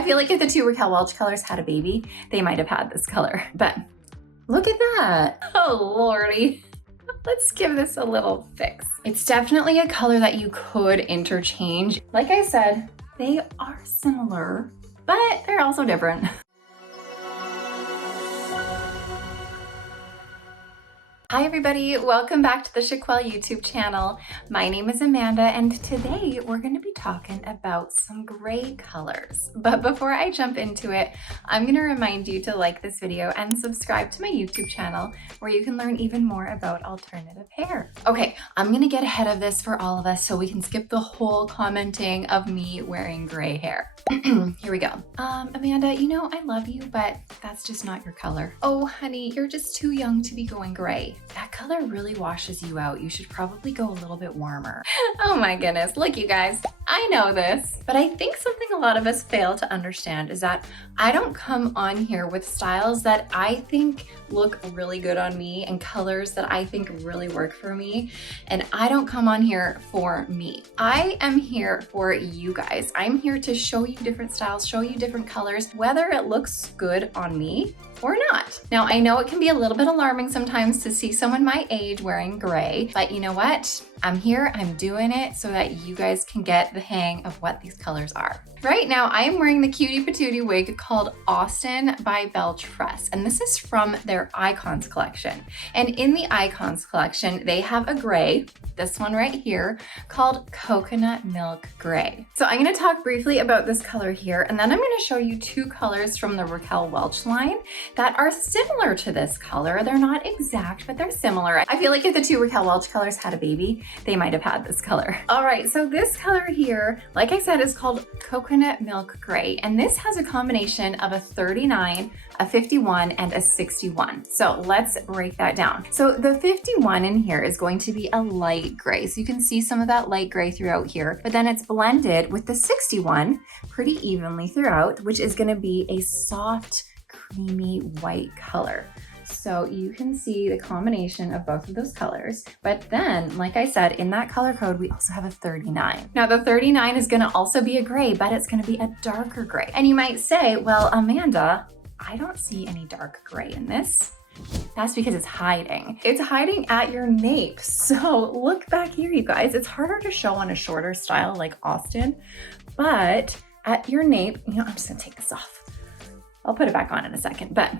I feel like if the two Raquel Welch colors had a baby, they might have had this color. But look at that. Oh, Lordy. Let's give this a little fix. It's definitely a color that you could interchange. Like I said, they are similar, but they're also different. Hi everybody, welcome back to the Chiquel YouTube channel. My name is Amanda and today we're going to be talking about some gray colors. But before I jump into it, I'm going to remind you to like this video and subscribe to my YouTube channel where you can learn even more about alternative hair. Okay, I'm going to get ahead of this for all of us so we can skip the whole commenting of me wearing gray hair. Here we go. Amanda, you know, I love you, but that's just not your color. Oh, honey, you're just too young to be going gray. That color really washes you out. You should probably go a little bit warmer. Oh my goodness, look you guys, I know this, but I think something a lot of us fail to understand is that I don't come on here with styles that I think look really good on me and colors that I think really work for me. And I don't come on here for me. I am here for you guys. I'm here to show you different styles, show you different colors, whether it looks good on me or not. Now, I know it can be a little bit alarming sometimes to see someone my age wearing gray, but you know what? I'm here, I'm doing it so that you guys can get the hang of what these colors are. Right now, I am wearing the cutie patootie wig called Austen by Belle Tress, and this is from their Icons collection. And in the Icons collection, they have a gray, this one right here, called Coconut Milk Gray. So I'm gonna talk briefly about this color here, and then I'm gonna show you two colors from the Raquel Welch line that are similar to this color. They're not exact, but they're similar. I feel like if the two Raquel Welch colors had a baby, they might have had this color. All right, so this color here, like I said, is called Coconut Milk Gray, and this has a combination of a 39, a 51, and a 61. So let's break that down. So the 51 in here is going to be a light gray. So you can see some of that light gray throughout here, but then it's blended with the 61 pretty evenly throughout, which is gonna be a soft, creamy white color. So you can see the combination of both of those colors. But then, like I said, in that color code, we also have a 39. Now the 39 is gonna also be a gray, but it's gonna be a darker gray. And you might say, well, Amanda, I don't see any dark gray in this. That's because it's hiding. It's hiding at your nape. So look back here, you guys. It's harder to show on a shorter style like Austen, but at your nape, you know, I'm just gonna take this off. I'll put it back on in a second, but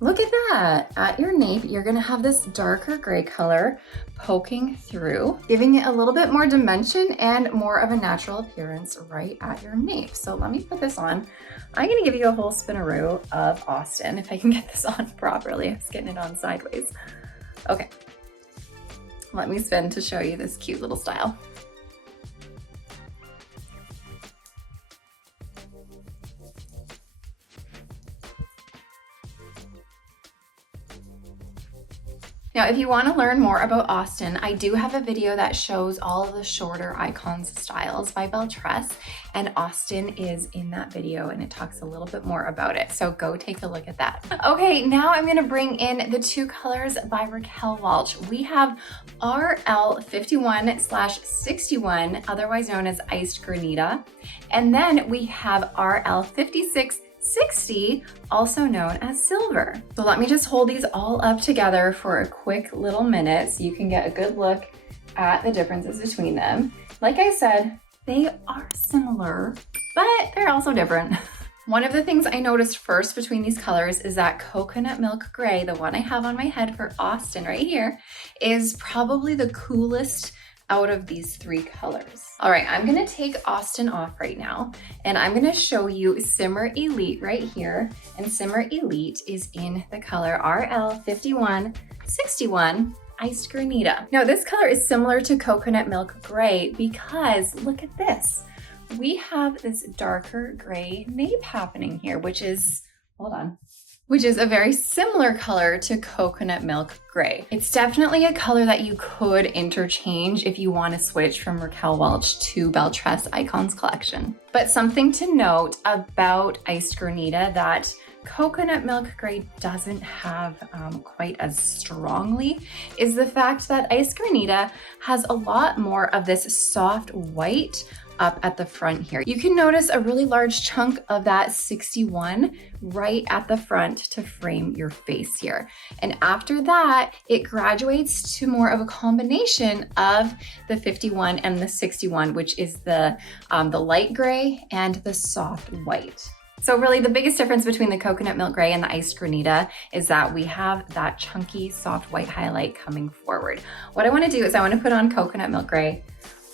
look at that. At your nape, you're gonna have this darker gray color poking through, giving it a little bit more dimension and more of a natural appearance right at your nape. So let me put this on. I'm gonna give you a whole spinaroo of Austen if I can get this on properly. I was getting it on sideways. Okay, let me spin to show you this cute little style. Now, if you want to learn more about Austen, I do have a video that shows all of the shorter Icons styles by Belle Tress, and Austen is in that video and it talks a little bit more about it. So go take a look at that. Okay, now I'm going to bring in the two colors by Raquel Welch. We have RL 51/61, otherwise known as Iced Granita, and then we have RL 56/60, also known as silver. So let me just hold these all up together for a quick little minute so you can get a good look at the differences between them. Like I said, they are similar, but they're also different. One of the things I noticed first between these colors is that Coconut Milk Gray, the one I have on my head for Austen right here, is probably the coolest out of these three colors. All right, I'm gonna take Austen off right now, and I'm gonna show you Simmer Elite right here. And Simmer Elite is in the color RL 51/61 Iced Granita. Now this color is similar to Coconut Milk Gray because look at this. We have this darker gray nape happening here, which is, hold on, which is a very similar color to Coconut Milk Gray. It's definitely a color that you could interchange if you want to switch from Raquel Welch to Belle Tress Icons Collection. But something to note about Iced Granita that Coconut Milk Gray doesn't have quite as strongly is the fact that Iced Granita has a lot more of this soft white up at the front here. You can notice a really large chunk of that 61 right at the front to frame your face here. And after that, it graduates to more of a combination of the 51 and the 61, which is the light gray and the soft white. So really the biggest difference between the coconut milk gray and the iced granita is that we have that chunky soft white highlight coming forward. What I want to do is I want to put on coconut milk gray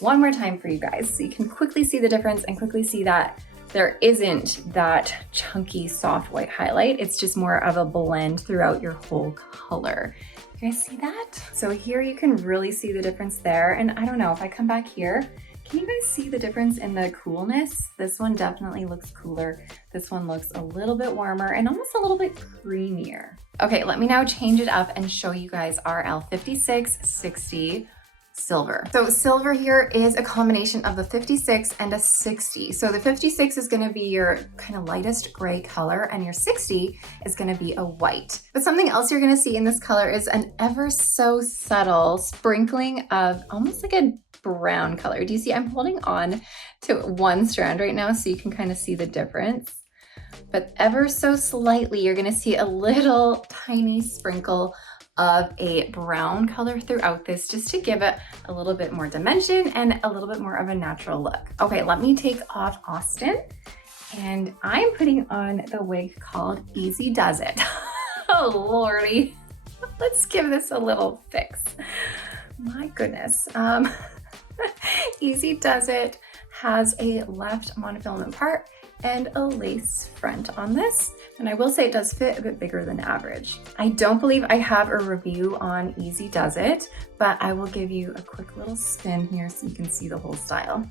one more time for you guys so you can quickly see the difference and quickly see that there isn't that chunky soft white highlight. It's just more of a blend throughout your whole color. You guys see that? So here you can really see the difference there. And I don't know, if I come back here, can you guys see the difference in the coolness? This one definitely looks cooler. This one looks a little bit warmer and almost a little bit creamier. Okay, let me now change it up and show you guys RL 5660 silver. So silver here is a combination of the 56 and a 60. So the 56 is going to be your kind of lightest gray color and your 60 is going to be a white. But something else you're going to see in this color is an ever so subtle sprinkling of almost like a brown color. Do you see I'm holding on to one strand right now so you can kind of see the difference? But ever so slightly, you're going to see a little tiny sprinkle of a brown color throughout this just to give it a little bit more dimension and a little bit more of a natural look. Okay, let me take off Austen and I'm putting on the wig called Easy Does It. Oh Lordy, let's give this a little fix. My goodness. Easy Does It has a left monofilament part and a lace front on this. And I will say it does fit a bit bigger than average. I don't believe I have a review on Easy Does It, but I will give you a quick little spin here so you can see the whole style.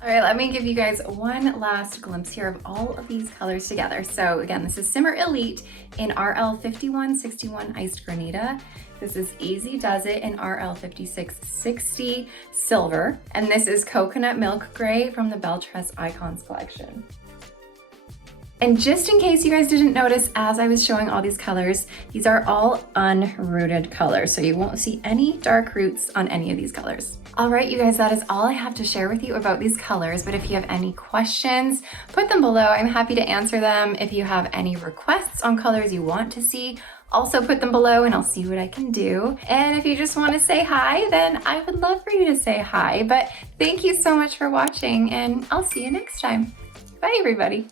All right, let me give you guys one last glimpse here of all of these colors together. So again, this is Simmer Elite in RL 5161 Iced Granita. This is Easy Does It in RL 5660 Silver. And this is Coconut Milk Gray from the Belle Tress Icons Collection. And just in case you guys didn't notice, as I was showing all these colors, these are all unrooted colors. So you won't see any dark roots on any of these colors. All right, you guys, that is all I have to share with you about these colors. But if you have any questions, put them below. I'm happy to answer them. If you have any requests on colors you want to see, also put them below and I'll see what I can do. And if you just want to say hi, then I would love for you to say hi. But thank you so much for watching and I'll see you next time. Bye, everybody.